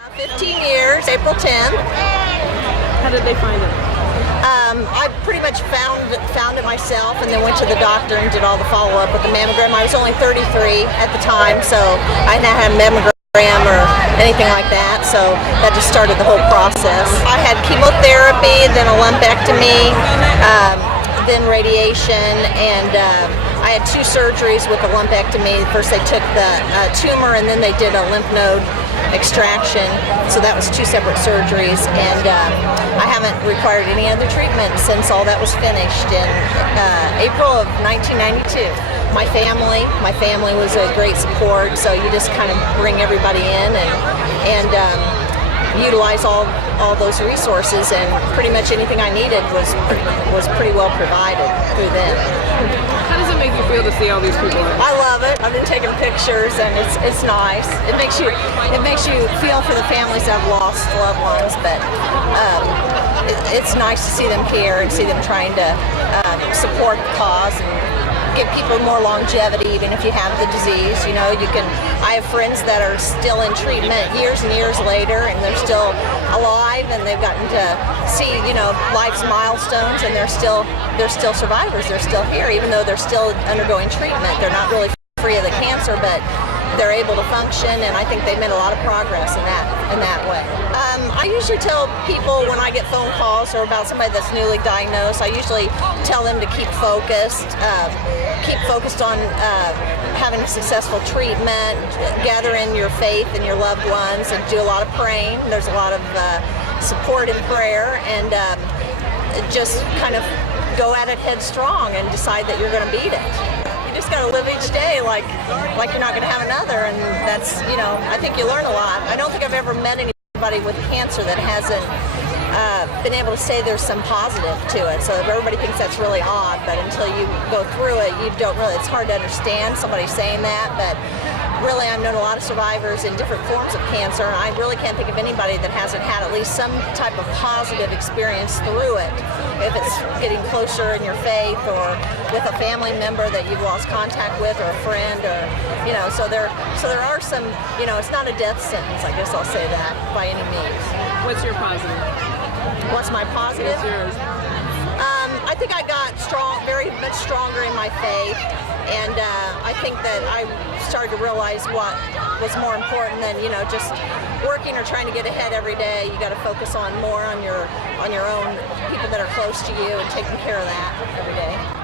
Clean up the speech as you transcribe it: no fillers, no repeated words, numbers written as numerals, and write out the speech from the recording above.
15 years, April 10th. How did they find it? I pretty much found it myself and then went to the doctor and did all the follow-up with the mammogram. I was only 33 at the time, so I didn't have a mammogram or anything like that, so that just started the whole process. I had chemotherapy, then a lumpectomy, then radiation, and I had 2 surgeries with the lumpectomy. First they took the tumor and then they did a lymph node extraction, so that was 2 separate surgeries, and I haven't required any other treatment since all that was finished in April of 1992. My family was a great support, so you just kind of bring everybody in and utilize all those resources, and pretty much anything I needed was pretty well provided through them. How does it make you feel to see all these people? I love it. I've been taking pictures, and it's nice. It makes you feel for the families that have lost loved ones, but it's nice to see them here and see them trying to support the cause and give people more longevity, even if you have the disease. You know, I have friends that are still in treatment years and years later, and they're still alive, and they've gotten to see, life's milestones, and they're still survivors. They're still here, even though they're still undergoing treatment. They're not really free of the cancer, but they're able to function, and I think they've made a lot of progress in that way. I usually tell people when I get phone calls or about somebody that's newly diagnosed, I usually tell them to keep focused on having a successful treatment, gather in your faith and your loved ones, and do a lot of praying. There's a lot of support in prayer, and just kind of go at it headstrong and decide that you're going to beat it. You just got to live each day like you're not going to have another, and that's, I think you learn a lot. I don't think I've ever met anybody with cancer that hasn't been able to say there's some positive to it. So everybody thinks that's really odd, but until you go through it, you don't really, it's hard to understand somebody saying that, but really I've known a lot of survivors in different forms of cancer, and I really can't think of anybody that hasn't had at least some type of positive experience through it. If it's getting closer in your faith, or with a family member that you've lost contact with, or a friend, or so there are some, it's not a death sentence, I guess I'll say that, by any means. What's your positive? What's my positive? What's yours? I think I got very much stronger in my faith, and I think that I started to realize what was more important than just working or trying to get ahead every day. You got to focus more on your own people that are close to you, and taking care of that every day.